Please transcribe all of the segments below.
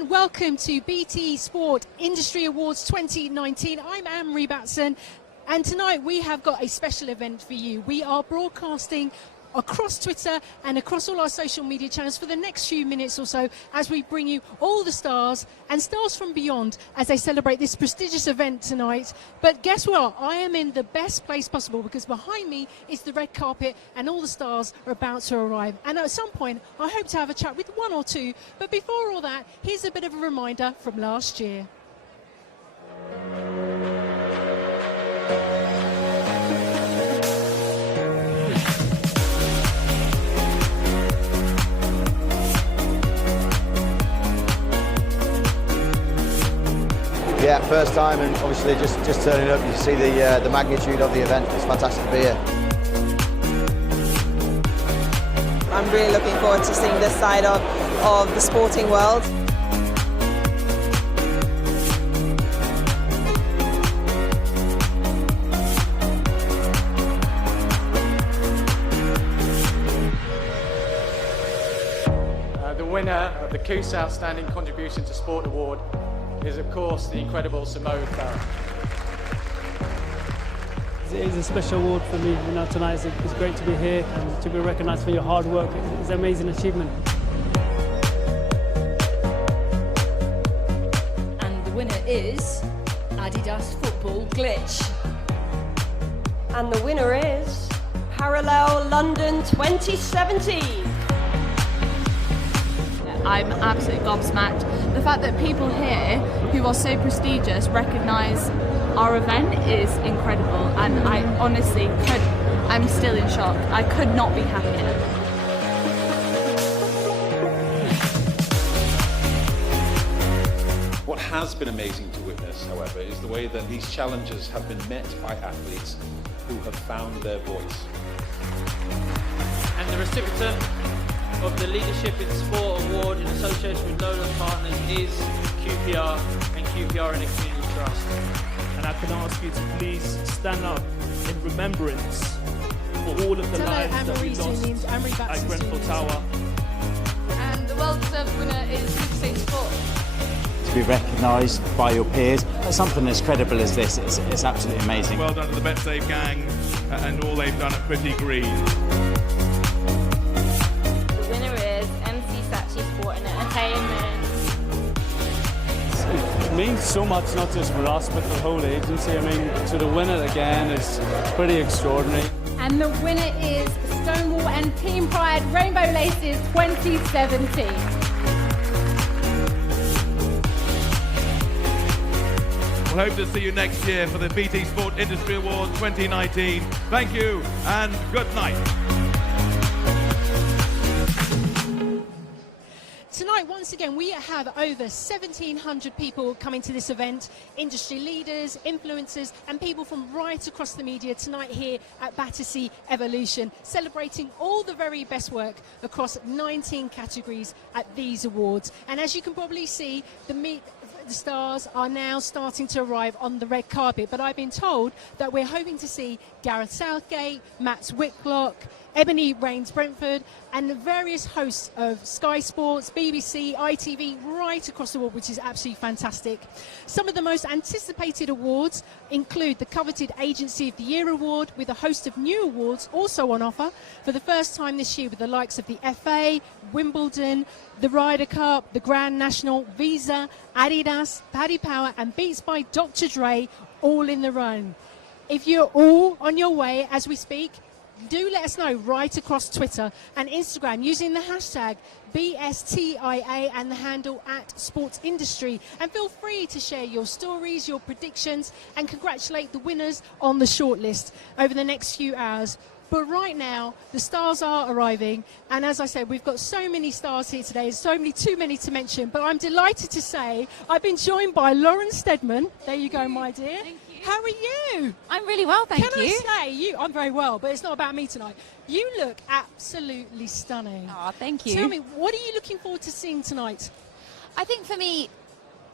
and welcome to BT Sport Industry Awards 2019. I'm Anne-Marie Batson, and tonight we have got a special event for you. We are broadcasting across Twitter and across all our social media channels for the next few minutes or so as we bring you all the stars and stars from beyond as they celebrate this prestigious event tonight. But guess what? I am in the best place possible because behind me is the red carpet and all the stars are about to arrive. And at some point, I hope to have a chat with one or two. But before all that, here's a bit of a reminder from last year. Yeah, first time, and obviously just turning up, you see the magnitude of the event. It's fantastic to be here. I'm really looking forward to seeing this side of the sporting world. The winner of the Coos Outstanding Contribution to Sport Award is, of course, the incredible Simone Farrell. It is a special award for me. Tonight it's great to be here and to be recognised for your hard work. It's an amazing achievement. And the winner is Adidas Football Glitch. And the winner is Parallel London 2017. I'm absolutely gobsmacked. The fact that people here who are so prestigious recognise our event is incredible, and I honestly I'm still in shock. I could not be happier. What has been amazing to witness, however, is the way that these challenges have been met by athletes who have found their voice. And the recipient of the Leadership in Sport Award in association with Nolan Partners is QPR and QPR in a Community Trust. And I can ask you to please stand up in remembrance for all of the lives that we lost at Grenfell Tower. And the well-deserved winner is Lucas Sport. To be recognised by your peers at something as credible as this, it's absolutely amazing. Well done to the BetSave gang and all they've done at Pretty Green. It means so much, not just for us, but the whole agency. I mean, to win it again is pretty extraordinary. And the winner is Stonewall and Team Pride Rainbow Laces 2017. We'll hope to see you next year for the BT Sport Industry Awards 2019. Thank you and good night. Tonight, once again, we have over 1,700 people coming to this event, industry leaders, influencers, and people from right across the media tonight here at Battersea Evolution, celebrating all the very best work across 19 categories at these awards. And as you can probably see, the stars are now starting to arrive on the red carpet, but I've been told that we're hoping to see Gareth Southgate, Matt Whitlock, Ebony Rains Brentford, and the various hosts of Sky Sports, BBC, ITV, right across the world, which is absolutely fantastic. Some of the most anticipated awards include the coveted Agency of the Year Award, with a host of new awards also on offer for the first time this year, with the likes of the FA, Wimbledon, the Ryder Cup, the Grand National, Visa, Adidas, Paddy Power, and Beats by Dr. Dre, all in the run. If you're all on your way as we speak, do let us know right across Twitter and Instagram using the hashtag BSTIA and the handle @SportsIndustry. And feel free to share your stories, your predictions, and congratulate the winners on the shortlist over the next few hours. But right now, the stars are arriving. And as I said, we've got so many stars here today. There's too many to mention. But I'm delighted to say I've been joined by Lauren Steadman. There you go, my dear. Thank you. How are you? I'm really well, thank you. Can I say, I'm very well, but it's not about me tonight. You look absolutely stunning. Oh, thank you. Tell me, what are you looking forward to seeing tonight? I think for me,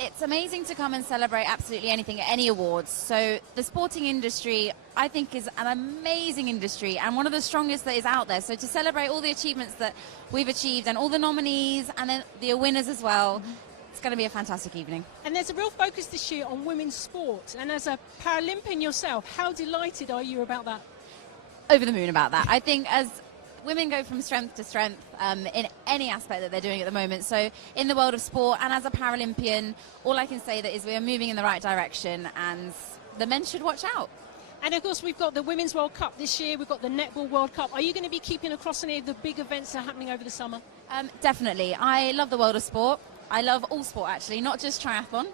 it's amazing to come and celebrate absolutely anything at any awards. So the sporting industry, I think, is an amazing industry and one of the strongest that is out there. So to celebrate all the achievements that we've achieved and all the nominees and then the winners as well, it's going to be a fantastic evening. And there's a real focus this year on women's sport. And as a Paralympian yourself, how delighted are you about that? Over the moon about that. I think as women go from strength to strength in any aspect that they're doing at the moment. So in the world of sport and as a Paralympian, all I can say that is we are moving in the right direction and the men should watch out. And of course, we've got the Women's World Cup this year. We've got the Netball World Cup. Are you going to be keeping across any of the big events that are happening over the summer? Definitely. I love the world of sport. I love all sport, actually, not just triathlon.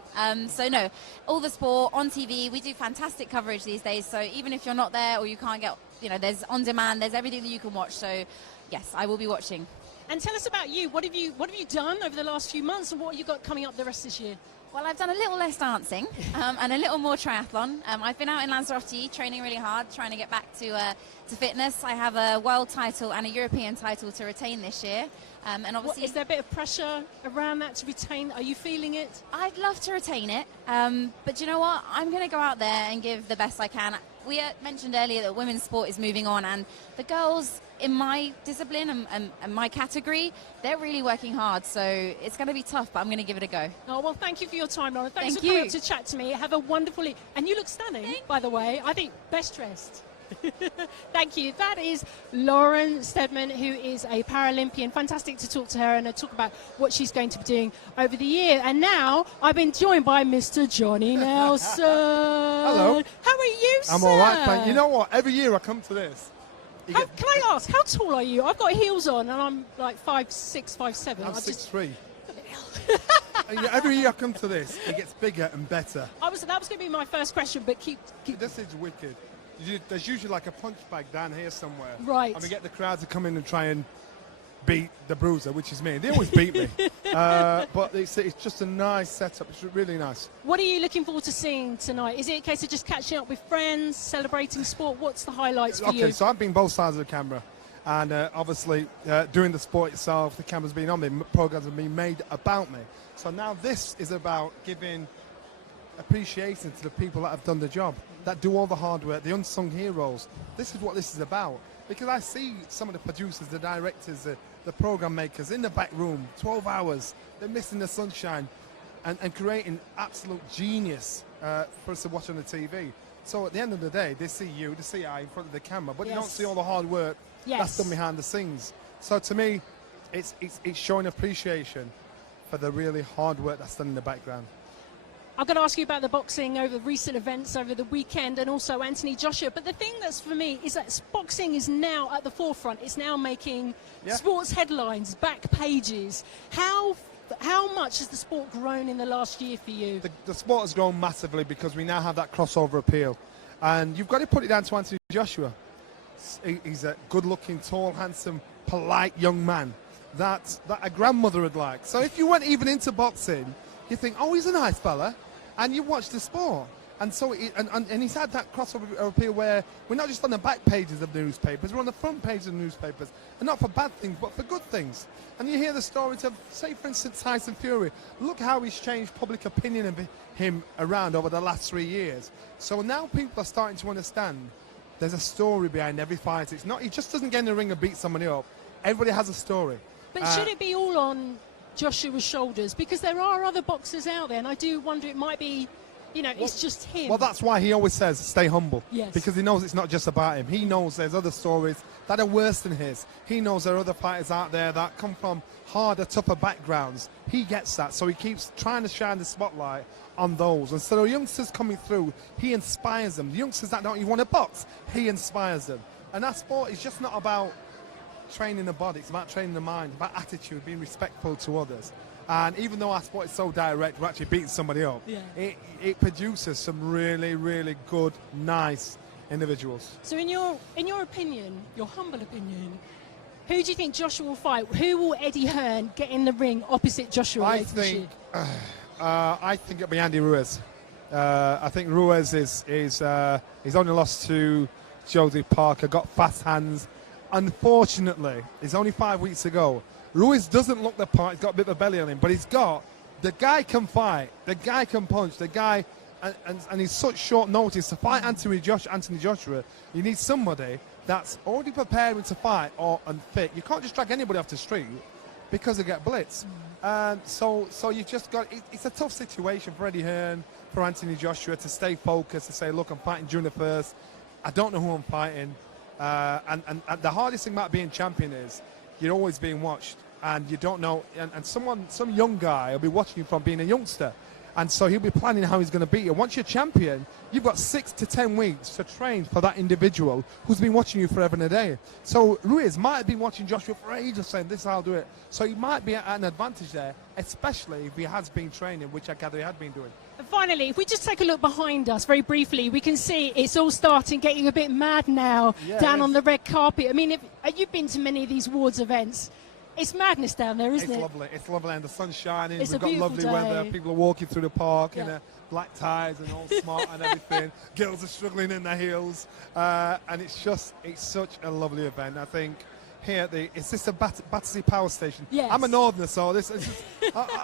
So, no, all the sport on TV. We do fantastic coverage these days. So even if you're not there or you can't get, there's on demand, there's everything that you can watch. So, yes, I will be watching. And tell us about you. What have you done over the last few months and what have you got coming up the rest of this year? Well, I've done a little less dancing and a little more triathlon. I've been out in Lanzarote training really hard, trying to get back to fitness. I have a world title and a European title to retain this year. And obviously, is there a bit of pressure around that to retain? Are you feeling it? I'd love to retain it. But you know what? I'm going to go out there and give the best I can. We mentioned earlier that women's sport is moving on and the girls in my discipline and my category, they're really working hard. So it's going to be tough, but I'm going to give it a go. Oh, well, thank you for your time, Lauren. Thanks Thank for coming you. up to chat to me. Have a wonderful and you look stunning, by the way. I think best dressed. Thank you. That is Lauren Steadman, who is a Paralympian. Fantastic to talk to her and talk about what she's going to be doing over the year. And now I've been joined by Mr. Johnny Nelson. Hello. How are you, sir? I'm all right, thank you. You know what? Every year I come to this. Can I ask, how tall are you? I've got heels on and I'm like 5'6", 5'7". I'm 6'3". Every year I come to this, it gets bigger and better. That was going to be my first question, but keep. This is wicked. There's usually like a punch bag down here somewhere. Right. And we get the crowd to come in and try and beat the bruiser, which is me. They always beat me. But it's just a nice setup. It's really nice. What are you looking forward to seeing tonight? Is it a case of just catching up with friends, celebrating sport? What's the highlights for you? Okay, so I've been both sides of the camera. And obviously, doing the sport itself, the camera's been on me, programs have been made about me. So now this is about giving appreciation to the people that have done the job, that do all the hard work, the unsung heroes. This is what this is about. Because I see some of the producers, the directors, the program makers in the back room, 12 hours, they're missing the sunshine and creating absolute genius for us to watch on the TV. So at the end of the day, they see you, they see I in front of the camera, but they don't see all the hard work that's done behind the scenes. So to me, it's showing appreciation for the really hard work that's done in the background. I'm going to ask you about the boxing over recent events over the weekend and also Anthony Joshua. But the thing that's for me is that boxing is now at the forefront. It's now making sports headlines, back pages. How much has the sport grown in the last year for you? The sport has grown massively because we now have that crossover appeal. And you've got to put it down to Anthony Joshua. He's a good-looking, tall, handsome, polite young man that a grandmother would like. So if you weren't even into boxing, you think, oh, he's a nice fella, and you watch the sport. And so, and he's had that crossover appeal where we're not just on the back pages of the newspapers, we're on the front pages of the newspapers, and not for bad things, but for good things. And you hear the stories of, say, for instance, Tyson Fury. Look how he's changed public opinion of him around over the last 3 years. So now people are starting to understand there's a story behind every fight. It's not, he just doesn't get in the ring and beat somebody up. Everybody has a story. But should it be all on Joshua's shoulders? Because there are other boxers out there, and I do wonder it might be, it's just him. Well, that's why he always says stay humble. Yes. Because he knows it's not just about him. He knows there's other stories that are worse than his. He knows there are other fighters out there that come from harder, tougher backgrounds. He gets that, so he keeps trying to shine the spotlight on those. And so the youngsters coming through, he inspires them. The youngsters that don't even want to box, he inspires them. And that sport is just not about training the body, it's about training the mind, about attitude, being respectful to others. And even though our sport is so direct, we're actually beating somebody up, it produces some really, really good, nice individuals. So in your opinion, your humble opinion, who do you think Joshua will fight? Who will Eddie Hearn get in the ring opposite Joshua later this year? I think it'll be Andy Ruiz. I think Ruiz he's only lost to Joseph Parker, got fast hands. Unfortunately, it's only 5 weeks ago. Ruiz doesn't look the part. He's got a bit of a belly on him, but the guy can fight, the guy can punch, the guy, and he's such short notice. To fight Anthony Joshua, you need somebody that's already prepared to fight and fit. You can't just drag anybody off the street. because they get blitzed. So you just got, it's a tough situation for Eddie Hearn, for Anthony Joshua to stay focused, to say, look, I'm fighting June the 1st. I don't know who I'm fighting. And the hardest thing about being champion is you're always being watched, and you don't know. And some young guy will be watching you from being a youngster. And so he'll be planning how he's going to beat you. Once you're champion, you've got 6 to 10 weeks to train for that individual who's been watching you forever and a day. So Ruiz might have been watching Joshua for ages, saying, this is how I'll do it. So he might be at an advantage there, especially if he has been training, which I gather he had been doing. And finally, if we just take a look behind us very briefly, we can see it's all starting getting a bit mad now down on the red carpet. I mean, you've been to many of these awards events. It's madness down there, isn't it? It's lovely. It's lovely, and the sun's shining. It's We've got lovely day. weather. People are walking through the park in black ties and all smart and everything. Girls are struggling in their heels, and it's such a lovely event. I think here it's just a Battersea Power Station. Yes. I'm a northerner, so this is just,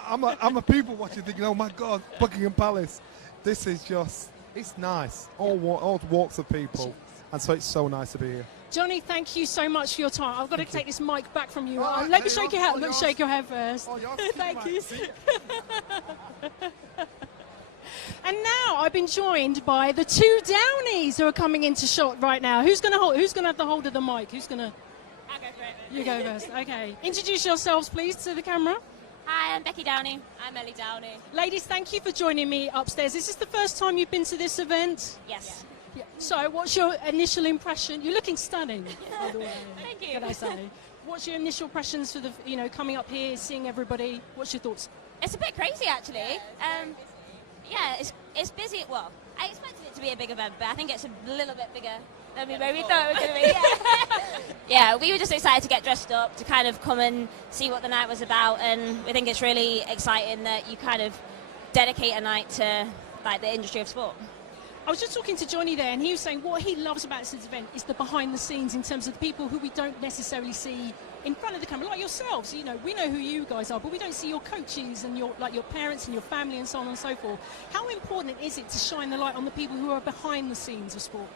I'm a people watching, thinking, oh my God, Buckingham Palace. This is just, it's nice. All walks of people, and so it's so nice to be here. Johnny, thank you so much for your time. I've got to take this mic back from you. Right, Let me shake your hand. Let me shake your hand first. Thank you. And now I've been joined by the 2 Downies who are coming into shot right now. Who's going to have the hold of the mic? Who's going to? I'll go for it. You go first. Okay. Introduce yourselves, please, to the camera. Hi, I'm Becky Downey. I'm Ellie Downey. Ladies, thank you for joining me upstairs. Is this the first time you've been to this event? Yes. Yeah. So, what's your initial impression? You're looking stunning, by the way. Thank you. Can I say? What's your initial impressions for the, coming up here, seeing everybody? What's your thoughts? It's a bit crazy, actually. It's busy. Well, I expected it to be a big event, but I think it's a little bit bigger than we maybe thought it was going to be. Yeah, we were just excited to get dressed up, to kind of come and see what the night was about, and we think it's really exciting that you kind of dedicate a night to like the industry of sport. I was just talking to Johnny there, and he was saying what he loves about this event is the behind the scenes in terms of the people who we don't necessarily see in front of the camera, like yourselves. We know who you guys are, but we don't see your coaches and your parents and your family and so on and so forth. How important is it to shine the light on the people who are behind the scenes of sport?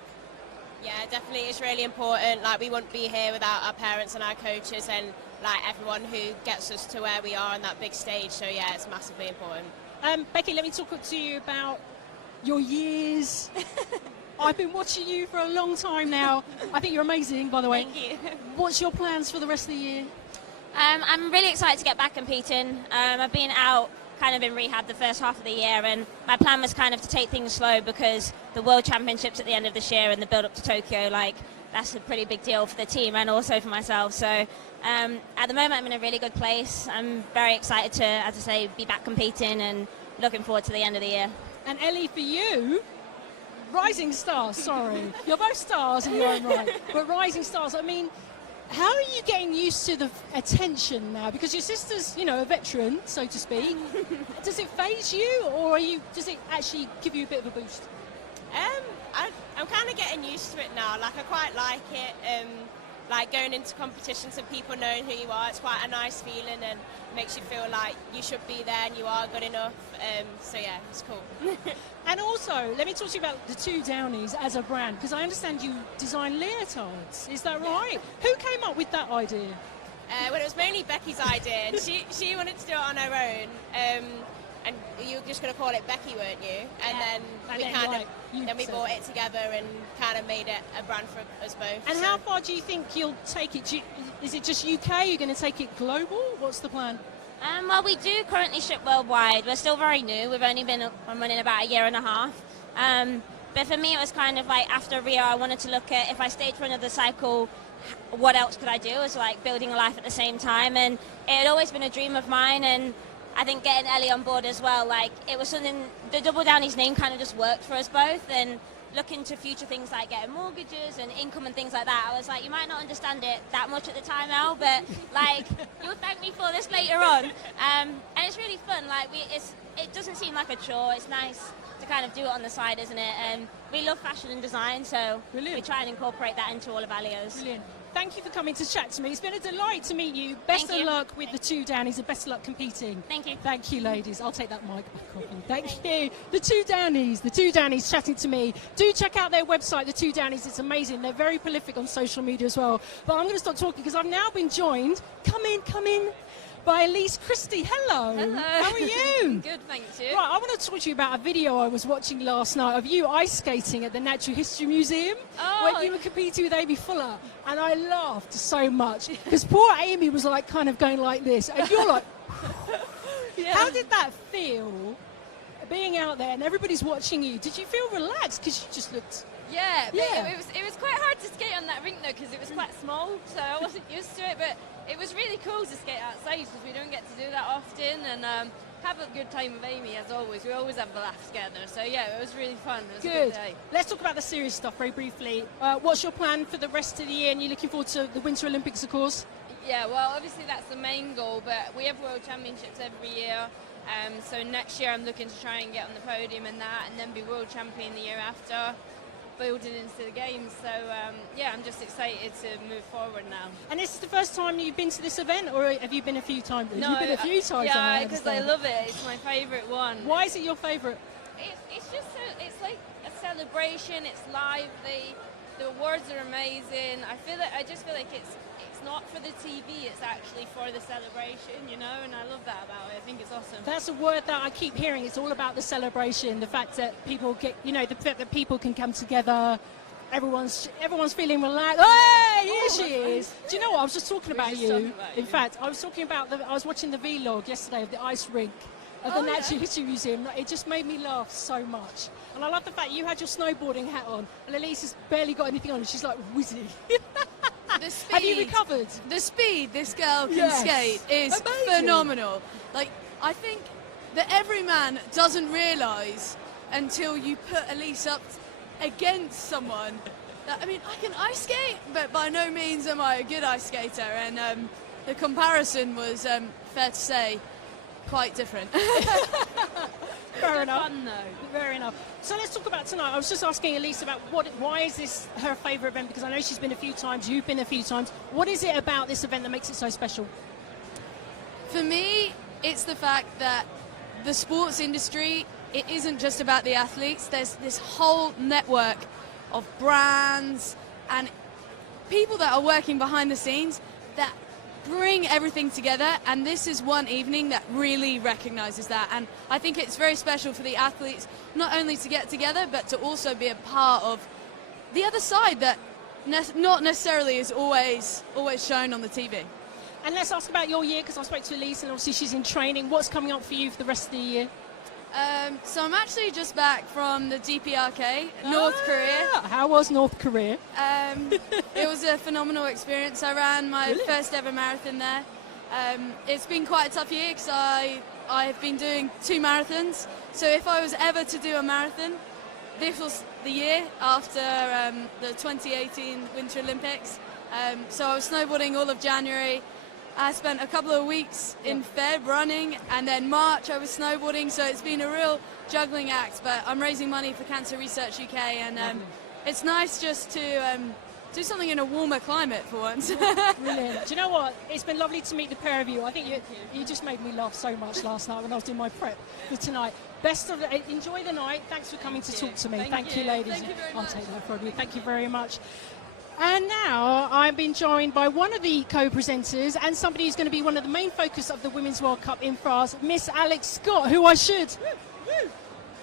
Yeah, definitely, it's really important. Like, we wouldn't be here without our parents and our coaches and like everyone who gets us to where we are on that big stage. So yeah, it's massively important. Becky, let me talk to you about your years. I've been watching you for a long time now. I think you're amazing, by the way. Thank you. What's your plans for the rest of the year? I'm really excited to get back competing. I've been out kind of in rehab the first half of the year, and my plan was kind of to take things slow because the World Championships at the end of this year and the build up to Tokyo, that's a pretty big deal for the team and also for myself. So at the moment I'm in a really good place. I'm very excited to, as I say, be back competing and looking forward to the end of the year. And Ellie, for you, rising stars, sorry. You're both stars in your own right, but rising stars. I mean, how are you getting used to the attention now? Because your sister's, a veteran, so to speak. Does it faze you, or does it actually give you a bit of a boost? I'm kind of getting used to it now. Like, I quite like it. Like, going into competitions and people knowing who you are, it's quite a nice feeling and makes you feel like you should be there and you are good enough. So yeah, it's cool. And also, let me talk to you about the 2 Downies as a brand, because I understand you design leotards. Is that right? Who came up with that idea? Well, it was mainly Becky's idea, and she wanted to do it on her own. And you were just going to call it Becky, weren't you? And then we bought it together and kind of made it a brand for us both. And how far do you think you'll take it? Is it just UK? You're going to take it global? What's the plan? Well, we do currently ship worldwide. We're still very new. We've only been running about a year and a half. But for me, it was kind of like after Rio, I wanted to look at if I stayed for another cycle, what else could I do? It was like building a life at the same time. And it had always been a dream of mine. And I think getting Ellie on board as well, it was something, the Double Downies name kind of just worked for us both, and looking to future things like getting mortgages and income and things like that, I was like, you might not understand it that much at the time, Elle, but you'll thank me for this later on. And it's really fun, it doesn't seem like a chore, it's nice to kind of do it on the side, isn't it? And we love fashion and design, so we try and incorporate that into all of our Leos. Brilliant. Thank you for coming to chat to me. It's been a delight to meet you. Best of luck with the 2 Downies and best of luck competing. Thank you. Thank you, ladies. I'll take that mic back off you. Thank you. The 2 Downies chatting to me. Do check out their website, the 2 Downies. It's amazing. They're very prolific on social media as well. But I'm going to stop talking because I've now been joined. Come in. by Elise Christie. Hello. Hello. How are you? Good, thank you. Right, I want to talk to you about a video I was watching last night of you ice skating at the Natural History Museum when you were competing with Amy Fuller, and I laughed so much because poor Amy was like kind of going like this, and you're like, how did that feel? Being out there and everybody's watching you, did you feel relaxed? Because you just looked... Yeah, but it was quite hard to skate on that rink though because it was quite small, so I wasn't used to it. But it was really cool to skate outside because we don't get to do that often, and have a good time with Amy as always. We always have a laugh together, so yeah, it was really fun. It was a good day. Let's talk about the serious stuff very briefly. What's your plan for the rest of the year? And you're looking forward to the Winter Olympics, of course. Yeah, well, obviously that's the main goal, but we have World Championships every year. So next year I'm looking to try and get on the podium in that, and then be world champion the year after, building into the games. So yeah, I'm just excited to move forward now. And this is the first time you've been to this event, or have you been a few times? No, you've been a few times. Yeah, because I love it. It's my favourite one. Why is it your favourite? It's just it's like a celebration. It's lively. The awards are amazing. I just feel like it's not for the TV, it's actually for the celebration, you know, and I love that about it. I think it's awesome. That's a word that I keep hearing. It's all about the celebration, the fact that people get, you know, the fact that people can come together. Everyone's feeling relaxed. Hey, here she is. Do you know what? I was just talking about you. In fact, I was talking about I was watching the vlog yesterday of the ice rink at the Natural History Museum. It just made me laugh so much. And I love the fact you had your snowboarding hat on, and Elise has barely got anything on, and she's like whizzing. The speed, have you recovered? The speed this girl can skate is phenomenal. Like, I think that every man doesn't realise until you put Elise up against someone that, I mean, I can ice skate, but by no means am I a good ice skater. And the comparison was, fair to say, quite different. Fair enough. Fun, though. Fair enough. So let's talk about tonight. I was just asking Elise about why is this her favourite event? Because I know she's been a few times, you've been a few times. What is it about this event that makes it so special? For me, it's the fact that the sports industry, it isn't just about the athletes. There's this whole network of brands and people that are working behind the scenes that bring everything together, and this is one evening that really recognises that. And I think it's very special for the athletes not only to get together but to also be a part of the other side that not necessarily is always shown on the TV. And let's ask about your year, because I spoke to Elise and obviously she's in training. What's coming up for you for the rest of the year? So I'm actually just back from the DPRK, North Korea. How was North Korea? It was a phenomenal experience. I ran my first ever marathon there. It's been quite a tough year because I've been doing 2 marathons. So if I was ever to do a marathon, this was the year after the 2018 Winter Olympics. So I was snowboarding all of January. I spent a couple of weeks in Feb running, and then March I was snowboarding, so it's been a real juggling act, but I'm raising money for Cancer Research UK, and it's nice just to do something in a warmer climate for once. Brilliant. Do you know what? It's been lovely to meet the pair of you. I think you just made me laugh so much last night when I was doing my prep for tonight. Enjoy the night. Thanks for coming to talk to me. Thank you, ladies. Thank you very much. I'll take that from you. Thank you very much. And now I've been joined by one of the co-presenters and somebody who's going to be one of the main focus of the Women's World Cup in France, Miss Alex Scott, who I should...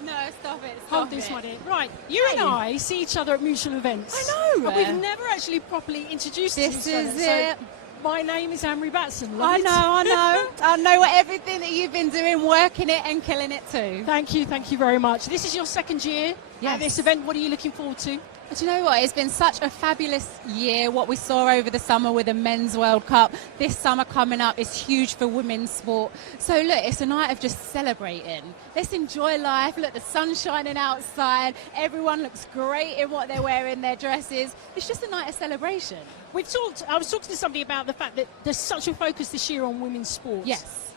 No, stop it. Hold this one in. Right, you and I see each other at mutual events. I know. And we've never actually properly introduced each other. This is it. So my name is Amory Batson. I know. I know everything that you've been doing, working it and killing it too. Thank you very much. This is your second year at this event. What are you looking forward to? Do you know what? It's been such a fabulous year, what we saw over the summer with the Men's World Cup. This summer coming up is huge for women's sport. So look, it's a night of just celebrating. Let's enjoy life. Look, the sun's shining outside. Everyone looks great in what they're wearing, their dresses. It's just a night of celebration. I was talking to somebody about the fact that there's such a focus this year on women's sports. Yes.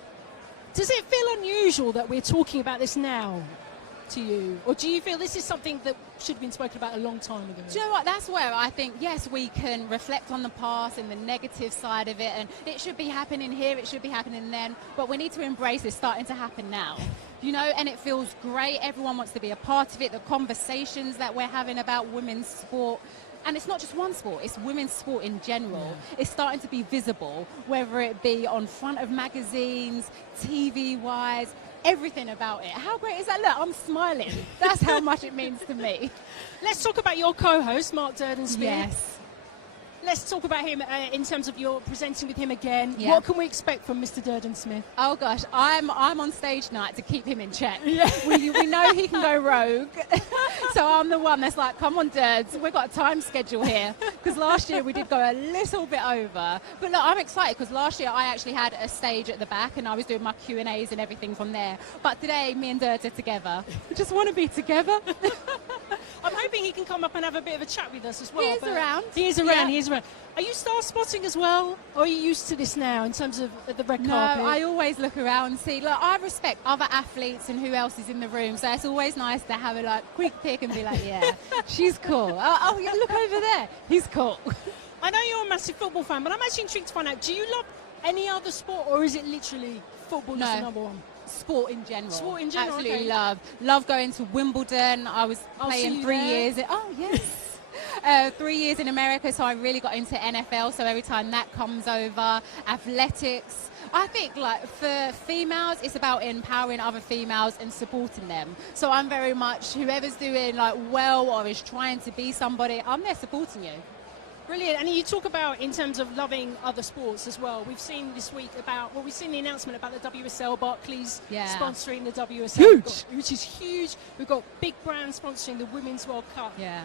Does it feel unusual that we're talking about this now? To you, or do you feel this is something that should have been spoken about a long time ago? Do you know what? That's where I think, yes, we can reflect on the past and the negative side of it, and it should be happening here, it should be happening then, but we need to embrace it's starting to happen now. You know, and it feels great. Everyone wants to be a part of it. The conversations that we're having about women's sport, And it's not just one sport, it's women's sport in general. It's starting to be visible, whether it be on front of magazines, TV-wise, everything about it. How great is that? Look, I'm smiling. That's how much it means to me. Let's talk about your co-host, Mark Durden-Smith. Yes. Let's talk about him in terms of your presenting with him again. Yeah. What can we expect from Mr. Durden-Smith? Oh gosh, I'm on stage night to keep him in check. Yeah. We know he can go rogue, so I'm the one that's like, come on, Durds, we've got a time schedule here. Because last year we did go a little bit over, but look, I'm excited because last year I actually had a stage at the back and I was doing my Q&As and everything from there. But today, me and Durds are together. We just want to be together. I'm hoping he can come up and have a bit of a chat with us as well. He is around. He is around. He is around. Are you star spotting as well, or are you used to this now in terms of the red carpet? No, I always look around and see. Look, I respect other athletes and who else is in the room, so it's always nice to have a quick pick and be like, yeah, she's cool. Oh, yeah, look over there, he's cool. I know you're a massive football fan, but I'm actually intrigued to find out: do you love any other sport, or is it literally football? No. Is the number one? Sport in general. Sport in general. Absolutely okay. love going to Wimbledon. I was playing 3 years. Oh yes. 3 years in America, so I really got into NFL. So every time that comes over, athletics. I think for females, it's about empowering other females and supporting them. So I'm very much whoever's doing well or is trying to be somebody, I'm there supporting you. Brilliant. And you talk about, in terms of loving other sports as well, we've seen this week we've seen the announcement about the WSL, Barclays sponsoring the WSL. Huge. Which is huge. We've got big brands sponsoring the Women's World Cup. Yeah.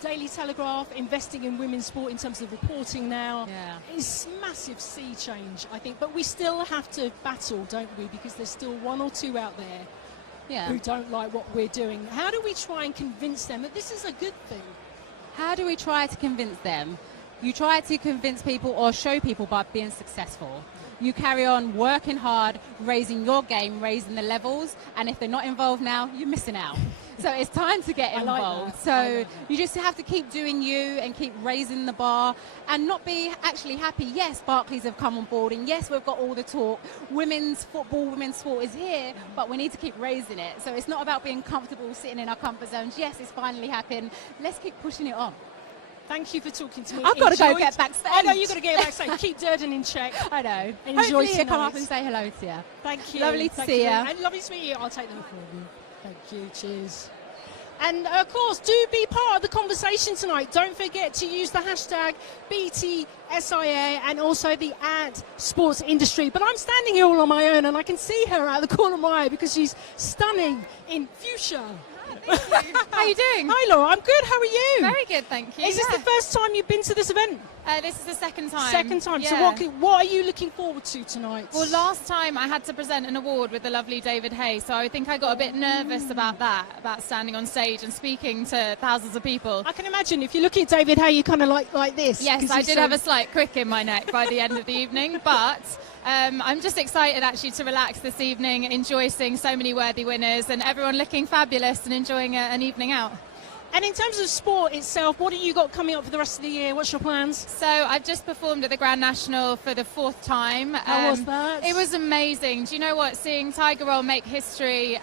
Daily Telegraph investing in women's sport in terms of reporting now. Yeah. It's massive sea change, I think. But we still have to battle, don't we? Because there's still one or two out there who don't like what we're doing. How do we try and convince them that this is a good thing? How do we try to convince them? You try to convince people or show people by being successful. You carry on working hard, raising your game, raising the levels, and if they're not involved now, you're missing out. So it's time to get involved. So you just have to keep doing you and keep raising the bar and not be actually happy. Yes, Barclays have come on board, and yes, we've got all the talk. Women's football, women's sport is here, but we need to keep raising it. So it's not about being comfortable sitting in our comfort zones. Yes, it's finally happened. Let's keep pushing it on. Thank you for talking to me. I've got to go get backstage. I know you've got to get backstage. Keep Durden in check. I know. And hopefully enjoy he'll come up and say hello to you. Thank you. Lovely to see you. And lovely to meet you. I'll take them for you. Thank you. Cheers. And of course, do be part of the conversation tonight. Don't forget to use the hashtag BTSIA and also the @sportsindustry. But I'm standing here all on my own, and I can see her out of the corner of my eye because she's stunning in fuchsia. How are you doing? Hi Laura, I'm good. How are you? Very good, thank you. Is this the first time you've been to this event? This is the second time. Second time. Yeah. So what are you looking forward to tonight? Well, last time I had to present an award with the lovely David Hay, so I think I got a bit nervous about that, about standing on stage and speaking to thousands of people. I can imagine if you're looking at David Hay, you kind of like this. Yes, I did have a slight crick in my neck by the end of the evening, but I'm just excited actually to relax this evening, enjoy seeing so many worthy winners and everyone looking fabulous and enjoying an evening out. And in terms of sport itself, what have you got coming up for the rest of the year? What's your plans? So I've just performed at the Grand National for the 4th time. How was that? It was amazing. Do you know what? Seeing Tiger Roll make history,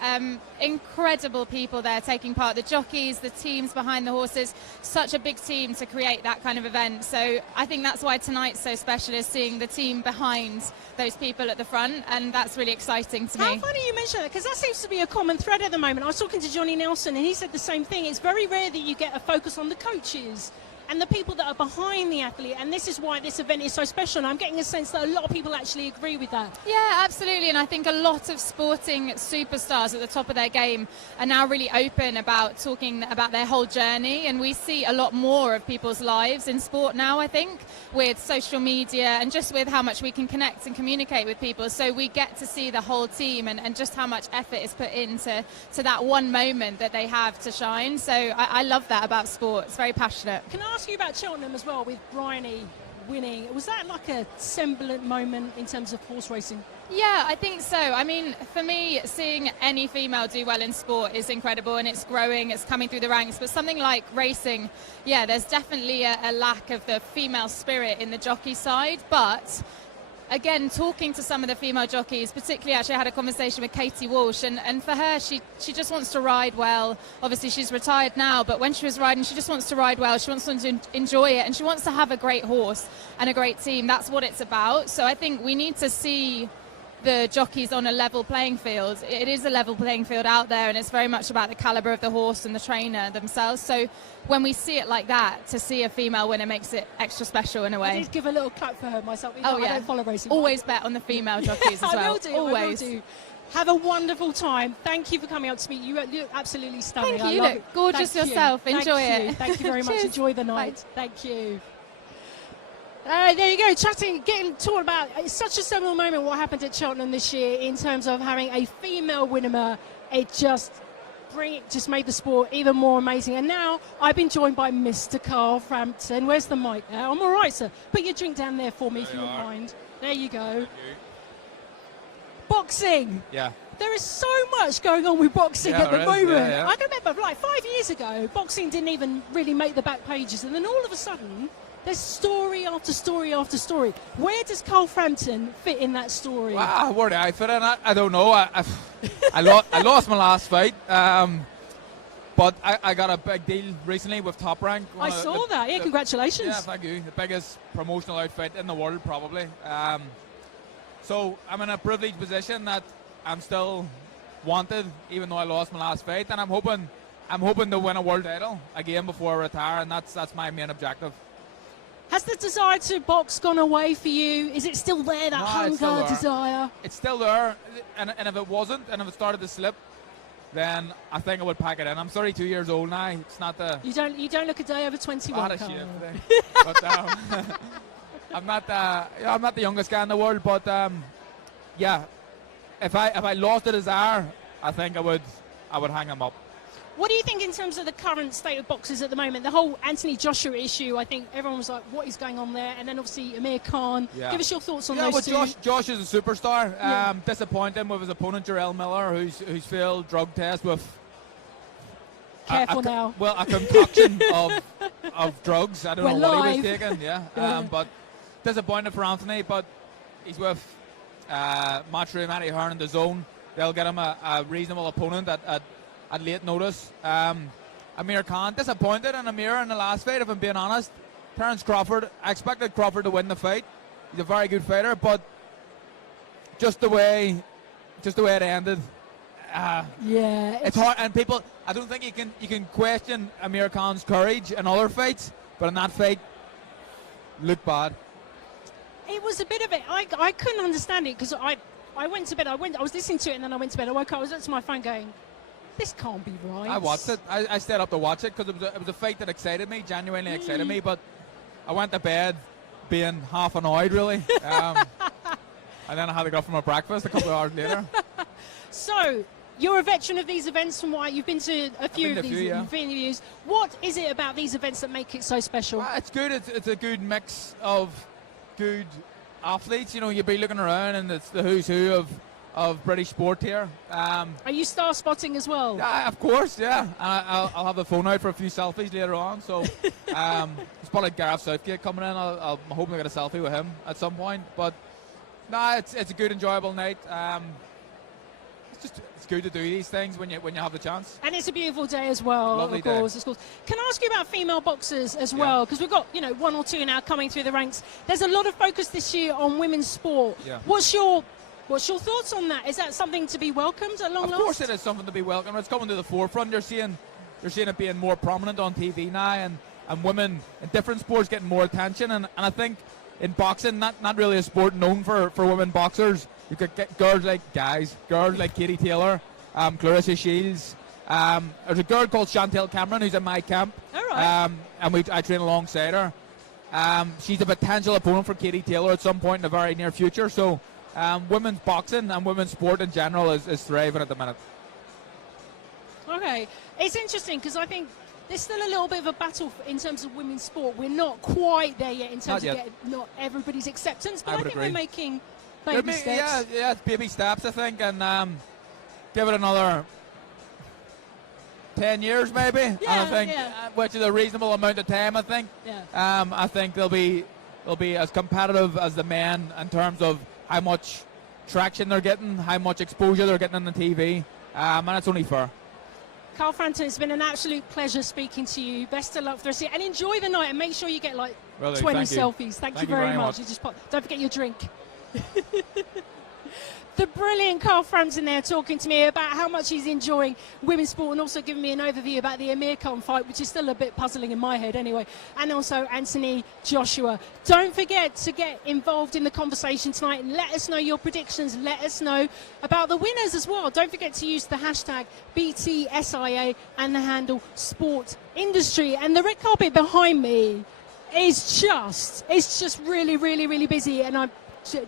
incredible people there taking part, the jockeys, the teams behind the horses, such a big team to create that kind of event. So I think that's why tonight's so special, is seeing the team behind those people at the front, and that's really exciting to me. How funny you mention that, because that seems to be a common thread at the moment. I was talking to Johnny Nelson and he said the same thing. It's very rare that you get a focus on the coaches and the people that are behind the athlete, and this is why this event is so special, and I'm getting a sense that a lot of people actually agree with that. Yeah, absolutely, and I think a lot of sporting superstars at the top of their game are now really open about talking about their whole journey, and we see a lot more of people's lives in sport now, I think, with social media and just with how much we can connect and communicate with people, so we get to see the whole team and just how much effort is put into that one moment that they have to shine. So I love that about sport. It's very passionate. Can I ask you about Cheltenham as well, with Bryony winning? Was that like a semblant moment in terms of horse racing? Yeah, I think so. I mean, for me, seeing any female do well in sport is incredible, and it's growing, it's coming through the ranks. But something like racing, yeah, there's definitely a lack of the female spirit in the jockey side. But again, talking to some of the female jockeys, particularly actually I had a conversation with Katie Walsh, and for her, she just wants to ride well. Obviously, she's retired now, but when she was riding, she just wants to ride well. She wants to enjoy it, and she wants to have a great horse and a great team. That's what it's about. So I think we need to see the jockeys on a level playing field. It is a level playing field out there, and it's very much about the calibre of the horse and the trainer themselves. So when we see it like that, to see a female winner makes it extra special in a way. I did give a little clap for her myself. Oh, yeah. I don't follow racing. Always bet on the female jockeys as well. I will do. Always. I will do. Have a wonderful time. Thank you for coming out to speak. You look absolutely stunning. Thank you. I love Look it. gorgeous Thank yourself. you. Enjoy Thank it. you. Thank you very much. Cheers. Enjoy the night. Bye. Thank you. There you go, talking about, it's such a seminal moment what happened at Cheltenham this year in terms of having a female winner. It just made the sport even more amazing. And now I've been joined by Mr. Carl Frampton. Where's the mic now? I'm all right, sir. Put your drink down there for me if you wouldn't mind. There you go. Boxing. Yeah. There is so much going on with boxing at the moment. Yeah. I can remember, like 5 years ago, boxing didn't even really make the back pages. And then all of a sudden, there's story after story after story. Where does Carl Frampton fit in that story? Wow, where do I fit in? I don't know. I lost my last fight, but I got a big deal recently with Top Rank. I saw that. Yeah, congratulations. Yeah, thank you. The biggest promotional outfit in the world, probably. So I'm in a privileged position that I'm still wanted, even though I lost my last fight, and I'm hoping to win a world title again before I retire, and that's my main objective. Has the desire to box gone away for you? Is it still there, that hunger, desire? It's still there, and if it wasn't, and if it started to slip, then I think I would pack it in. I'm 32 years old now. It's not the... You don't look a day over 21, I had a Carl. shave today. But, I'm not the youngest guy in the world, but yeah, if I lost the desire, I think I would hang him up. What do you think in terms of the current state of boxers at the moment? The whole Anthony Joshua issue, I think everyone was like, what is going on there? And then obviously Amir Khan. Yeah. Give us your thoughts on those those two. Josh is a superstar. Yeah. Disappointing with his opponent, Jarrell Miller, who's failed drug test with... Careful now. Well, a concoction of drugs. I don't know what he was taking. Yeah. But disappointed for Anthony, but he's with Matchroom, Matty Hearn in the zone. They'll get him a reasonable opponent at late notice. Amir Khan, disappointed in Amir in the last fight, if I'm being honest. Terence Crawford, I expected Crawford to win the fight. He's a very good fighter, but just the way it ended. It's hard, and people, I don't think you can question Amir Khan's courage in other fights, but in that fight, looked bad. It was a bit of it. I couldn't understand it because I went to bed. I was listening to it and then I went to bed. I woke up. I was at my phone going, this can't be right. I watched it. I stayed up to watch it because it was a fight that excited me, genuinely excited me. But I went to bed being half annoyed, really. And then I had to go for my breakfast a couple of hours later. So, you're a veteran of these events from what you've been to a few of these interviews. What is it about these events that make it so special? Well, it's good. It's a good mix of good athletes. You know, you'll be looking around and it's the who's who of British sport here. Are you star spotting as well? Yeah, of course, yeah. I'll have the phone out for a few selfies later on. So spotted Gareth Southgate coming in. I'm hoping to get a selfie with him at some point. But no, it's a good, enjoyable night. It's good to do these things when you have the chance. And it's a beautiful day as well, Lovely of course. day. Can I ask you about female boxers as well? Because we've got one or two now coming through the ranks. There's a lot of focus this year on women's sport. Yeah. What's your thoughts on that? Is that something to be welcomed at long last? Of course it is something to be welcomed. It's coming to the forefront. You're seeing it being more prominent on TV now, and women in different sports getting more attention. And I think in boxing, not really a sport known for women boxers. You could get girls like Katie Taylor, Clarissa Shields. There's a girl called Chantel Cameron who's in my camp. All right. And I train alongside her. She's a potential opponent for Katie Taylor at some point in the very near future. So women's boxing and women's sport in general is thriving at the minute. Okay. It's interesting because I think there's still a little bit of a battle in terms of women's sport. We're not quite there yet in terms of not everybody's acceptance, but I think we're making baby steps. Yeah, it's baby steps, I think, and give it another 10 years maybe. Yeah, and I think, which is a reasonable amount of time, I think. Yeah. I think there'll be they'll be as competitive as the men in terms of how much traction they're getting, how much exposure they're getting on the TV, and it's only fair. Carl Frampton, it's been an absolute pleasure speaking to you. Best of luck for the rest of it, and enjoy the night, and make sure you get like 20 selfies. Thank you very much. Don't forget your drink. The brilliant Carl Frampton there talking to me about how much he's enjoying women's sport, and also giving me an overview about the Amir Khan fight, which is still a bit puzzling in my head anyway, and also Anthony Joshua. Don't forget to get involved in the conversation tonight and let us know your predictions. Let us know about the winners as well. Don't forget to use the hashtag BTSIA and the handle Sport Industry. And the red carpet behind me is just really, really, really busy, and I'm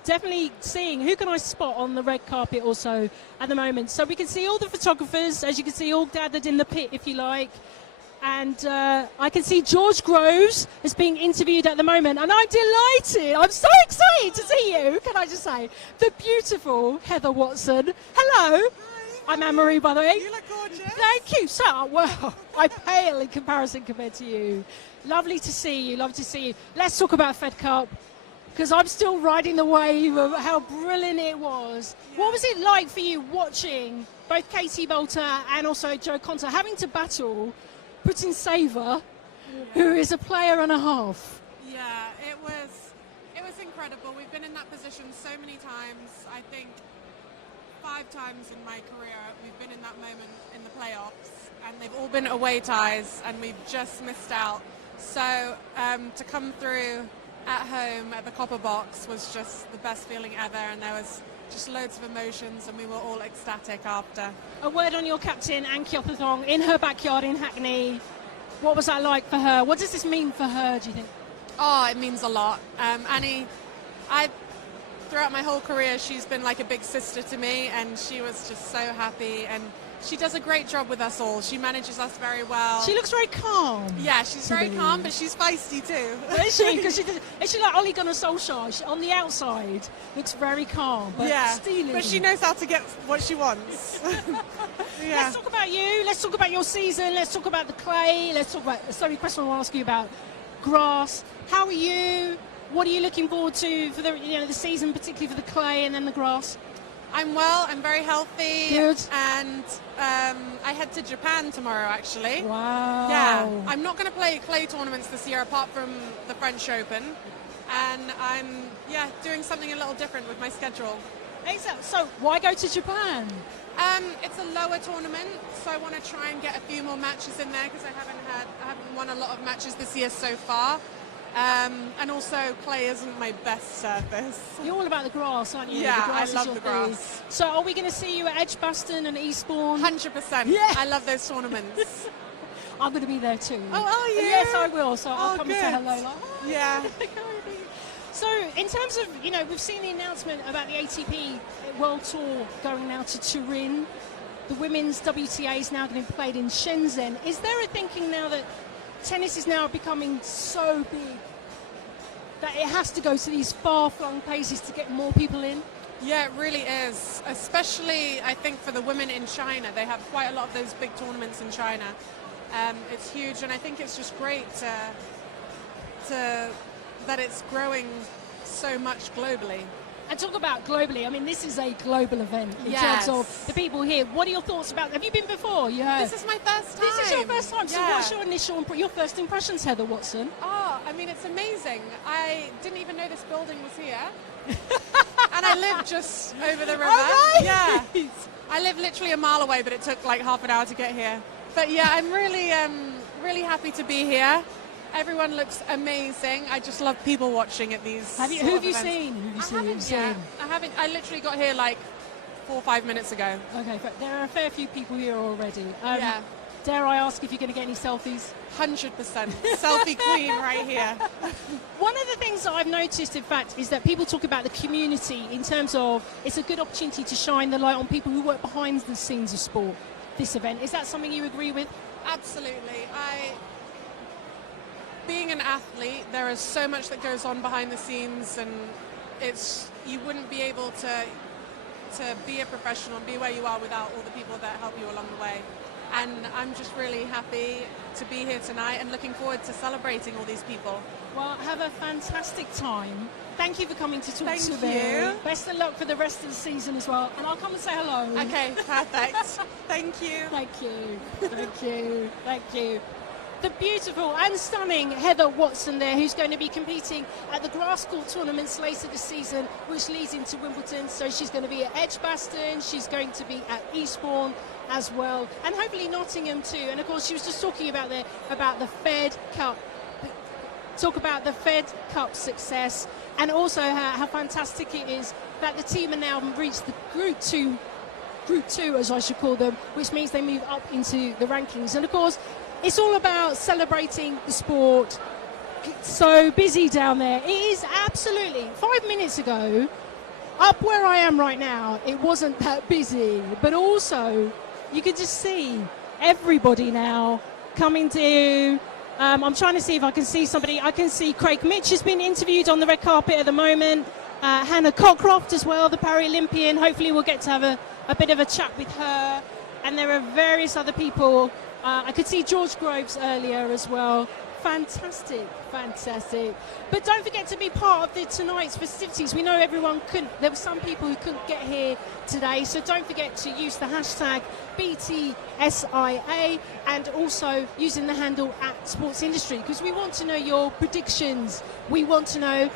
definitely seeing who can I spot on the red carpet also at the moment. So we can see all the photographers, as you can see, all gathered in the pit, if you like. And I can see George Groves is being interviewed at the moment, and I'm delighted. I'm so excited to see you. Can I just say, the beautiful Heather Watson. Hello. Hi. I'm Anne-Marie, by the way. You look gorgeous. Thank you. So, well, I pale in comparison compared to you. Lovely to see you. Lovely to see you. Let's talk about Fed Cup, because I'm still riding the wave of how brilliant it was. Yeah. What was it like for you watching both Katie Bolter and also Jo Konta having to battle Putin Saver, who is a player and a half? Yeah, it was incredible. We've been in that position so many times. I think 5 times in my career we've been in that moment in the playoffs, and they've all been away ties, and we've just missed out. So to come through at home at the Copper Box was just the best feeling ever, and there was just loads of emotions, and we were all ecstatic after. A word on your captain, Anne Kyopathong, in her backyard in Hackney. What was that like for her? What does this mean for her, do you think? Oh, it means a lot. Annie, throughout my whole career, she's been like a big sister to me, and she was just so happy, and she does a great job with us all. She manages us very well. She looks very calm. Yeah, she's very calm, but she's feisty too. Is she? Because is she like Ole Gunnar Solskjaer? She, on the outside, looks very calm, but steely. But she knows how to get what she wants. Yeah. Let's talk about you. Let's talk about your season. Let's talk about the clay. Let's talk about the only question I want to ask you about grass. How are you? What are you looking forward to for the season, particularly for the clay and then the grass? I'm well, I'm very healthy. Good. And I head to Japan tomorrow, actually. Wow. Yeah, I'm not going to play clay tournaments this year apart from the French Open. And I'm, doing something a little different with my schedule. Exactly. So why go to Japan? It's a lower tournament, so I want to try and get a few more matches in there, because I haven't won a lot of matches this year so far. And also, clay isn't my best surface. You're all about the grass, aren't you? Yeah, I love the grass. So are we going to see you at Edgbaston and Eastbourne? 100%. Yeah. I love those tournaments. I'm going to be there too. Oh, are you? Yes, I will. So I'll come good. and say hello. Like, yeah. So in terms of, we've seen the announcement about the ATP World Tour going now to Turin. The women's WTA is now going to be played in Shenzhen. Is there a thinking now that tennis is now becoming so big that it has to go to these far-flung places to get more people in? Yeah, it really is. Especially, I think, for the women in China. They have quite a lot of those big tournaments in China. It's huge, and I think it's just great that it's growing so much globally. And talk about globally, I mean, this is a global event in terms of the people here. What are your thoughts about, have you been before? You have? This is my first time. This is your first time. So what's your first impressions, Heather Watson? Oh, I mean, it's amazing. I didn't even know this building was here. And I live just over the river. Oh, right. Yeah. I live literally a mile away, but it took like half an hour to get here. But yeah, I'm really happy to be here. Everyone looks amazing. I just love people watching at these. Who have you seen? I haven't. I literally got here like 4 or 5 minutes ago. Okay, but there are a fair few people here already. Dare I ask if you're going to get any selfies? 100%. Selfie queen right here. One of the things that I've noticed, in fact, is that people talk about the community in terms of it's a good opportunity to shine the light on people who work behind the scenes of sport, this event. Is that something you agree with? Absolutely. Being an athlete, there is so much that goes on behind the scenes, and you wouldn't be able to be a professional and be where you are without all the people that help you along the way. and I'm just really happy to be here tonight and looking forward to celebrating all these people. Well, have a fantastic time. Thank you for coming to talk to me. Thank you. Best of luck for the rest of the season as well. And I'll come and say hello. Okay, perfect. Thank you. Thank you. Thank you. Thank you. The beautiful and stunning Heather Watson there, who's going to be competing at the grass court tournaments later this season, which leads into Wimbledon. So she's going to be at Edgbaston, she's going to be at Eastbourne as well, and hopefully Nottingham too. And of course, she was just talking about the Fed Cup. Talk about the Fed Cup success, and also how fantastic it is that the team are now reached the Group 2 as I should call them, which means they move up into the rankings. And of course, it's all about celebrating the sport. So busy down there. It is absolutely, 5 minutes ago, up where I am right now, it wasn't that busy. But also, you can just see everybody now coming to... I'm trying to see if I can see somebody. I can see Craig Mitch has been interviewed on the red carpet at the moment. Hannah Cockcroft as well, the Paralympian. Hopefully we'll get to have a bit of a chat with her. And there are various other people. I could see George Groves earlier as well. Fantastic, fantastic. But don't forget to be part of tonight's festivities. We know everyone couldn't. There were some people who couldn't get here today. So don't forget to use the hashtag BTSIA and also using the handle @SportsIndustry, because we want to know your predictions. We want to know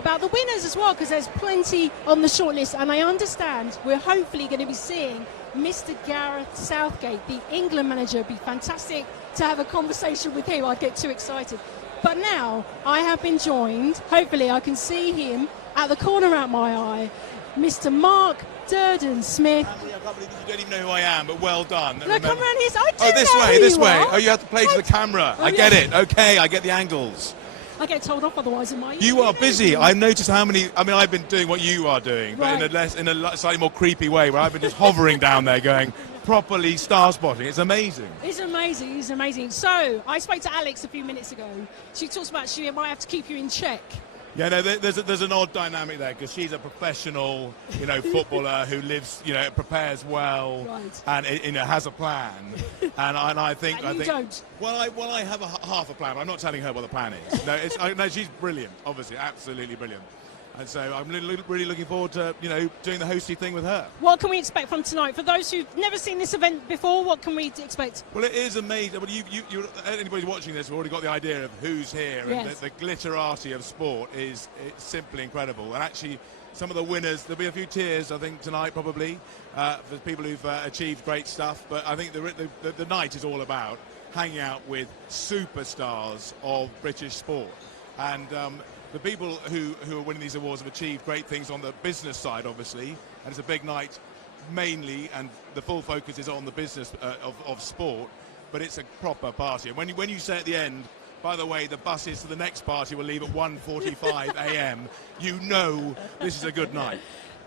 about the winners as well, because there's plenty on the shortlist. And I understand we're hopefully going to be seeing Mr. Gareth Southgate, the England manager. It'd be fantastic to have a conversation with him. I'd get too excited. But now I have been joined, hopefully I can see him at the corner out my eye, Mr. Mark Durden-Smith. I can't believe you don't even know who I am, but well done. Look, come around here. I do Oh, this know way, who this you way. are. Oh, you have to play to the camera. Oh, I yeah. get it. Okay, I get the angles. I get told off otherwise in my... You are busy. I've noticed how many... I mean, I've been doing what you are doing, but Right. in a slightly more creepy way, where I've been just hovering down there going, properly star spotting. It's amazing. It's amazing, it's amazing. So, I spoke to Alex a few minutes ago. She talks about she might have to keep you in check. Yeah, no, there's an odd dynamic there, because she's a professional, footballer who lives, prepares well, Right. and has a plan. And I think And you don't. Well, I have half a plan. I'm not telling her what the plan is. No, she's brilliant. Obviously, absolutely brilliant. And so I'm really looking forward to doing the hosty thing with her. What can we expect from tonight? For those who've never seen this event before, what can we expect? Well, it is amazing. Well, anybody watching this has already got the idea of who's here, and Yes. the glitterati of sport it's simply incredible. And actually, some of the winners, there'll be a few tears, I think, tonight probably, for people who've achieved great stuff. But I think the night is all about hanging out with superstars of British sport. And the people who are winning these awards have achieved great things on the business side, obviously, and it's a big night mainly, and the full focus is on the business of sport, but it's a proper party. And when you say at the end, by the way, the buses to the next party will leave at 1:45 a.m., you know this is a good night.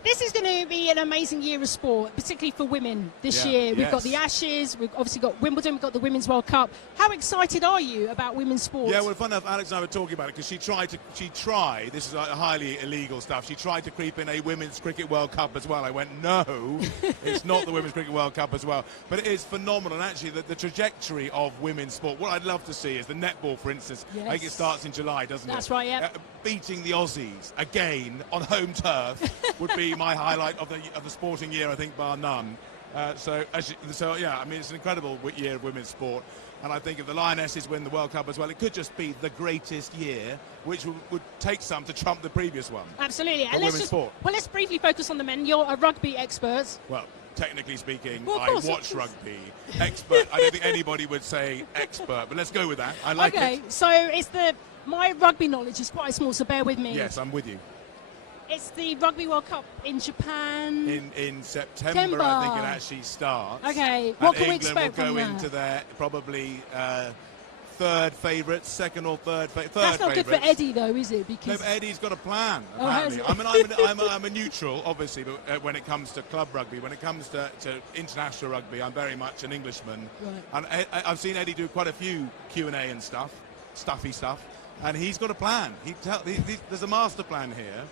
This is going to be an amazing year of sport, particularly for women this year. We've got the Ashes, we've obviously got Wimbledon, we've got the Women's World Cup. How excited are you about women's sports? Yeah, well, fun enough, Alex and I were talking about it, because she tried, this is highly illegal stuff, she tried to creep in a Women's Cricket World Cup as well. I went, no, it's not the Women's Cricket World Cup as well. But it is phenomenal, and actually the trajectory of women's sport, what I'd love to see is the netball, for instance. Yes. I think it starts in July, doesn't it? That's right, yeah. Beating the Aussies again on home turf would be my highlight of the sporting year, I think, bar none. So yeah, I mean, it's an incredible year of women's sport, and I think if the Lionesses win the World Cup as well, it could just be the greatest year, which would take some to trump the previous one. Absolutely. For women's sport. Well, let's briefly focus on the men. You're a rugby expert. Well, technically speaking, Well, of I course, watch rugby. Expert, I don't think anybody would say expert, but let's go with that. I like Okay, it. so my rugby knowledge is quite small, so bear with me. Yes, I'm with you. It's the Rugby World Cup in Japan. In September, I think it actually starts. Okay, what can we England expect will from go that? into their probably third favourites, second or third favourites. That's not good for Eddie, though, is it? No, Because but Eddie's got a plan, Oh, has apparently. he? I'm a neutral, obviously, but when it comes to club rugby, when it comes to international rugby, I'm very much an Englishman. Right. And I've seen Eddie do quite a few Q&A and stuffy stuff, and he's got a plan. There's a master plan here.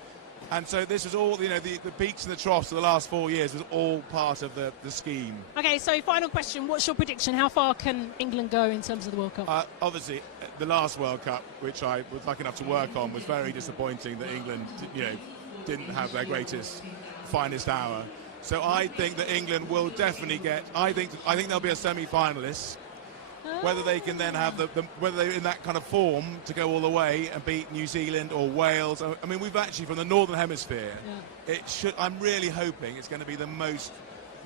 And so this was all, the peaks and the troughs of the last 4 years was all part of the scheme. Okay, so final question. What's your prediction? How far can England go in terms of the World Cup? Obviously, the last World Cup, which I was lucky enough to work on, was very disappointing that England, didn't have their finest hour. So I think that England will definitely get. I think they'll be a semi-finalist. Whether they can then have whether they're in that kind of form to go all the way and beat New Zealand or Wales. I mean, we've actually from the Northern Hemisphere. Yeah. I'm really hoping it's going to be the most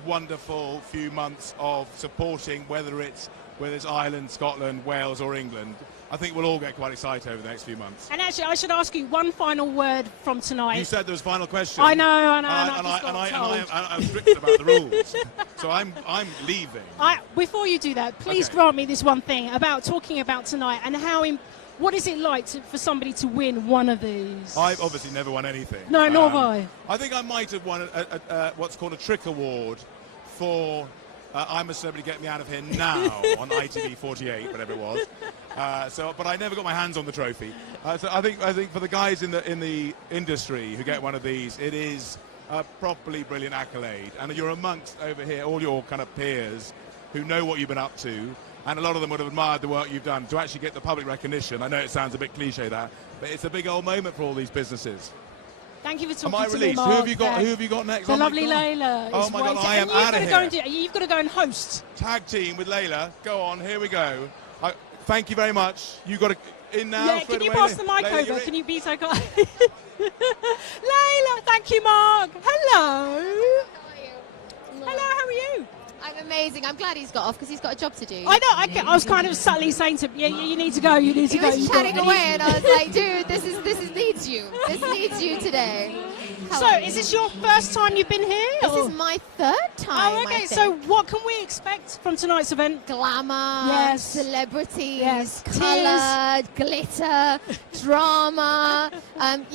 wonderful few months of supporting, whether it's Ireland, Scotland, Wales, or England. I think we'll all get quite excited over the next few months. And actually, I should ask you one final word from tonight. You said there was a final question. I know. And I'm strict about the rules. So I'm leaving. Before you do that, please grant me this one thing about talking about tonight and what is it like for somebody to win one of these? I've obviously never won anything. No, nor have I. I think I might have won what's called a Trick Award for I'm a Celebrity, Get Me Out of Here Now on ITV 48, whatever it was. But I never got my hands on the trophy. So I think for the guys in the industry who get one of these, it is a properly brilliant accolade. And you're amongst over here all your kind of peers who know what you've been up to, and a lot of them would have admired the work you've done. To actually get the public recognition, I know it sounds a bit cliche that, but it's a big old moment for all these businesses. Thank you for talking to me, Mark. Who have you got next? The lovely Layla. Oh my God, I am out of here. You've got to go and host. Tag team with Layla. Go on, here we go. Thank you very much. You got to in now. Yeah, can you pass the mic Layla, over? Can you be so kind? Layla, thank you, Mark. Hello. How are you? Hello, how are you? I'm amazing. I'm glad he's got off because he's got a job to do. I know. I was kind of subtly saying to him, yeah, you need to go. You need to go. He was chatting away, and I was like, dude, this needs you. This needs you today. Is this your first time you've been here? This is my third time. Oh, okay. So what can we expect from tonight's event? Glamour, celebrities, colour, glitter, drama.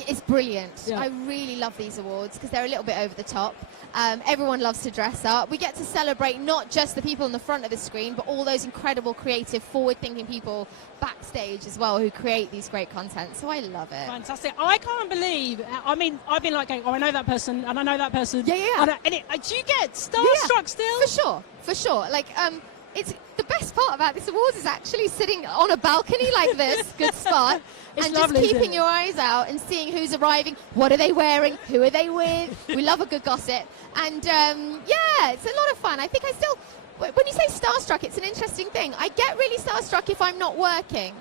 It's brilliant. Yeah. I really love these awards because they're a little bit over the top. Everyone loves to dress up. We get to celebrate not just the people in the front of the screen, but all those incredible, creative, forward-thinking people backstage as well who create these great content. So I love it. Fantastic. I can't believe, I mean, I've been like going, I know that person, and I know that person. Yeah. Do you get starstruck still? For sure. Like, it's the best part about this awards is actually sitting on a balcony like this, good spot, and lovely, just keeping your eyes out and seeing who's arriving, what are they wearing, who are they with. We love a good gossip. And it's a lot of fun. I think when you say starstruck, it's an interesting thing. I get really starstruck if I'm not working.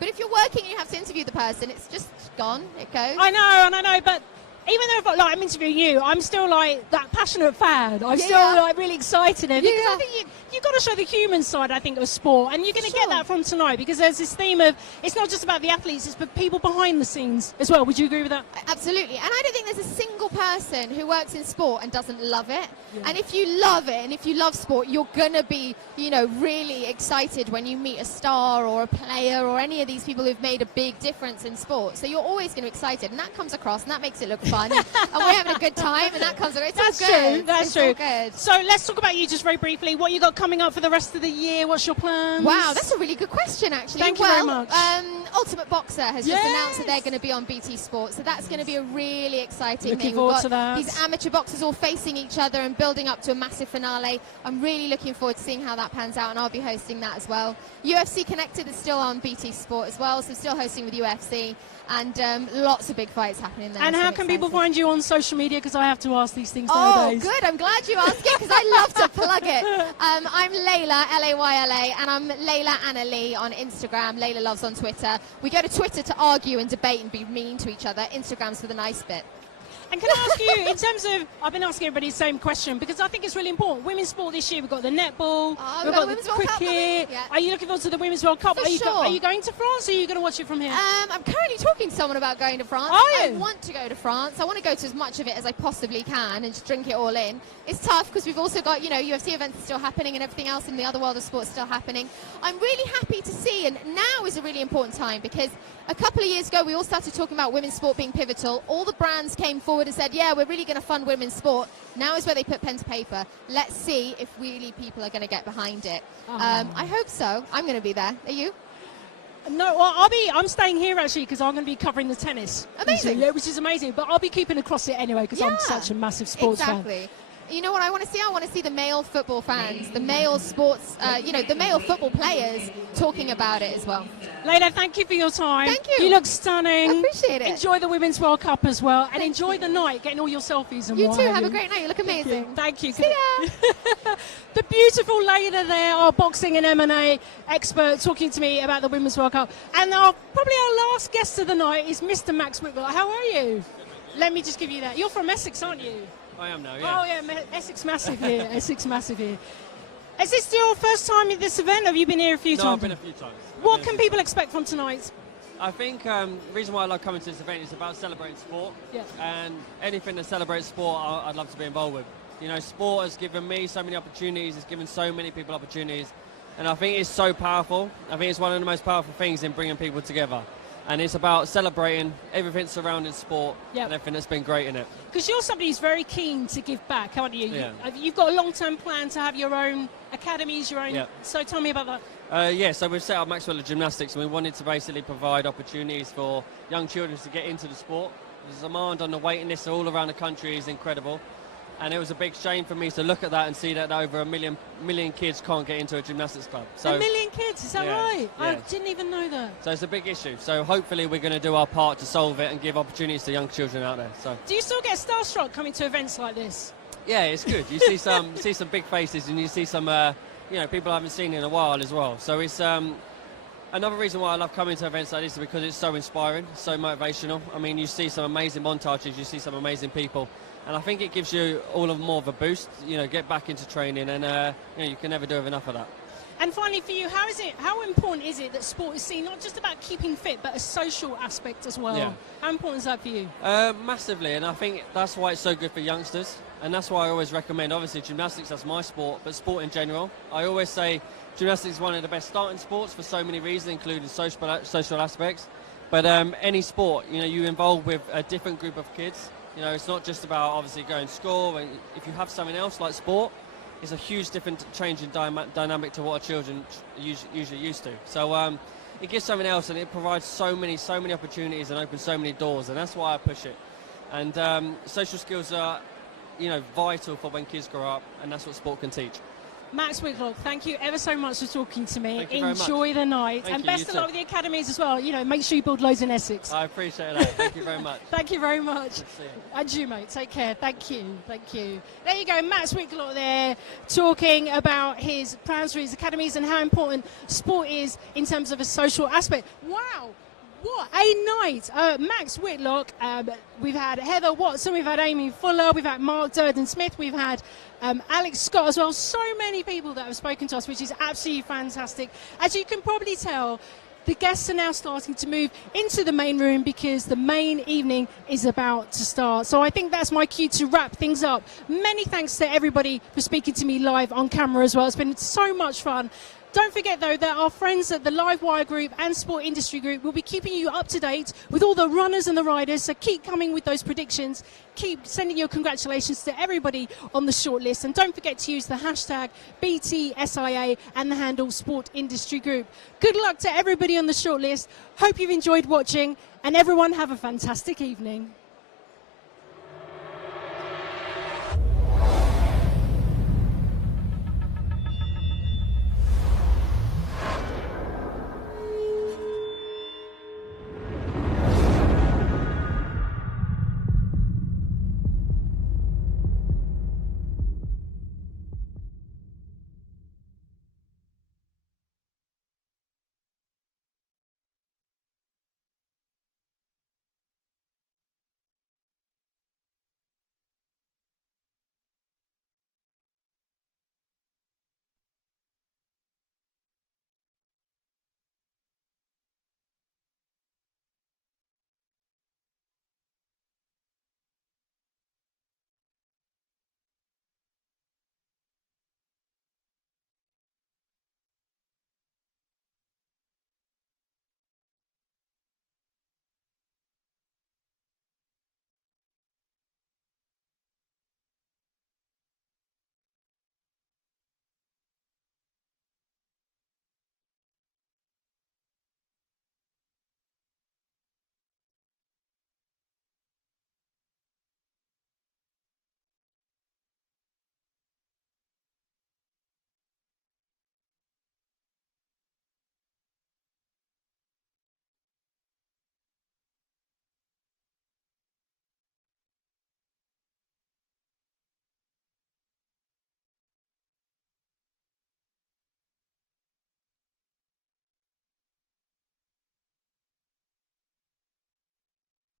But if you're working and you have to interview the person, it's just gone. It goes. I know, but even though I'm interviewing you, I'm still like that passionate fan. I'm still like really excited because I think you've got to show the human side, I think, of sport, and you're going to get that from tonight because there's this theme of it's not just about the athletes, it's the people behind the scenes as well. Would you agree with that? Absolutely, and I don't think there's a single person who works in sport and doesn't love it. And if you love it and if you love sport, you're going to be, really excited when you meet a star or a player or any of these people who've made a big difference in sport. So you're always going to be excited, and that comes across, and that makes it look fun, and we're having a good time, and that comes across. That's true. That's true. All good. So let's talk about you just very briefly. What you got coming up for the rest of the year? What's your plans? Wow, that's a really good question, actually. Thank you very much. Ultimate Boxer has just announced that they're going to be on BT Sport, so that's going to be a really exciting thing. Looking forward to that. These amateur boxers all facing each other and building up to a massive finale. I'm really looking forward to seeing how that pans out, and I'll be hosting that as well. UFC Connected is still on BT Sport as well, so still hosting with UFC, and lots of big fights happening there. And how can people find you on social media? Because I have to ask these things nowadays. Oh, good. I'm glad you asked it because I love to plug it. I'm Layla, Layla, and I'm Layla Anna Lee on Instagram. Layla Loves on Twitter. We go to Twitter to argue and debate and be mean to each other. Instagram's for the nice bit. And can I ask you, in terms of, I've been asking everybody the same question because I think it's really important. Women's sport this year, we've got the netball, we've got the cricket. Are you looking forward to the Women's World Cup? Are you going to France or are you going to watch it from here? I'm currently talking to someone about going to France. Are you? I want to go to France. I want to go to as much of it as I possibly can and just drink it all in. It's tough because we've also got, UFC events still happening and everything else in the other world of sport still happening. I'm really happy to see, and now is a really important time because a couple of years ago we all started talking about women's sport being pivotal. All the brands came forward and said, we're really going to fund women's sport. Now is where they put pen to paper. Let's see if really people are going to get behind it. I hope so. I'm going to be there. Are you? No, well, I'm staying here actually because I'm going to be covering the tennis. Amazing. Which is amazing. But I'll be keeping across it anyway because I'm such a massive sports Exactly. fan. You know what I want to see? I want to see the male football fans, the male sports, the male football players talking about it as well. Layla, thank you for your time. Thank you. You look stunning. I appreciate it. Enjoy the Women's World Cup as well. And enjoy the night, getting all your selfies and You what too. have Have a you. great night. You look amazing. Thank you. See ya. The beautiful Layla there, our boxing and M&A expert, talking to me about the Women's World Cup. And probably our last guest of the night is Mr. Max Whitlock. How are you? Let me just give you that. You're from Essex, aren't you? I am now, yeah. Oh, yeah, Essex massive here. Essex massive here. Is this your first time at this event? Have you been here a few No, times? I've been a few times. What can people expect from tonight? I think the reason why I love coming to this event is about celebrating sport. Yeah. And anything that celebrates sport, I'd love to be involved with. You know, sport has given me so many opportunities, it's given so many people opportunities. And I think it's so powerful. I think it's one of the most powerful things in bringing people together. And it's about celebrating everything surrounding sport and everything that's been great in it. Because you're somebody who's very keen to give back, aren't you? Yeah. You've got a long-term plan to have your own academies, your own... Yeah. So tell me about that. Yeah, so we've set up Maxwell Gymnastics and we wanted to basically provide opportunities for young children to get into the sport. The demand on the waiting list all around the country is incredible. And it was a big shame for me to look at that and see that over a million kids can't get into a gymnastics club. So, a million kids, is that right? Yeah. I didn't even know that. So it's a big issue. So hopefully we're going to do our part to solve it and give opportunities to young children out there. So Do you still get starstruck coming to events like this? yeah, it's good. You see some big faces and you see some people I haven't seen in a while as well. So it's another reason why I love coming to events like this is because it's so inspiring, so motivational. I mean, you see some amazing montages, you see some amazing people. And I think it gives you all of more of a boost, get back into training and you can never do enough of that. And finally for you, how important is it that sport is seen not just about keeping fit but a social aspect as well? Yeah. How important is that for you? Massively, and I think that's why it's so good for youngsters. And that's why I always recommend, obviously gymnastics, that's my sport, but sport in general. I always say gymnastics is one of the best starting sports for so many reasons, including social aspects. But any sport, you involve with a different group of kids. It's not just about obviously going to school. And if you have something else like sport, it's a huge different change in dynamic to what our children usually used to. So it gives something else, and it provides so many opportunities and opens so many doors, and that's why I push it. And social skills are, vital for when kids grow up, and that's what sport can teach. Max Whitlock, thank you ever so much for talking to me. Thank you very much. Enjoy the night. Thank and you, best you of luck too. with the academies as well. Make sure you build loads in Essex. I appreciate that. Thank you very much. Thank you very much. Good to see you. And you, mate. Take care. Thank you. Thank you. There you go. Max Whitlock there talking about his plans for his academies and how important sport is in terms of a social aspect. Wow. What a night. Max Whitlock, we've had Heather Watson, we've had Amy Fuller, we've had Mark Durden-Smith, we've had Alex Scott as well. So many people that have spoken to us, which is absolutely fantastic. As you can probably tell, the guests are now starting to move into the main room because the main evening is about to start. So I think that's my cue to wrap things up. Many thanks to everybody for speaking to me live on camera as well. It's been so much fun. Don't forget, though, that our friends at the Livewire Group and Sport Industry Group will be keeping you up to date with all the runners and the riders. So keep coming with those predictions. Keep sending your congratulations to everybody on the shortlist. And don't forget to use the hashtag BTSIA and the handle Sport Industry Group. Good luck to everybody on the shortlist. Hope you've enjoyed watching. And everyone have a fantastic evening.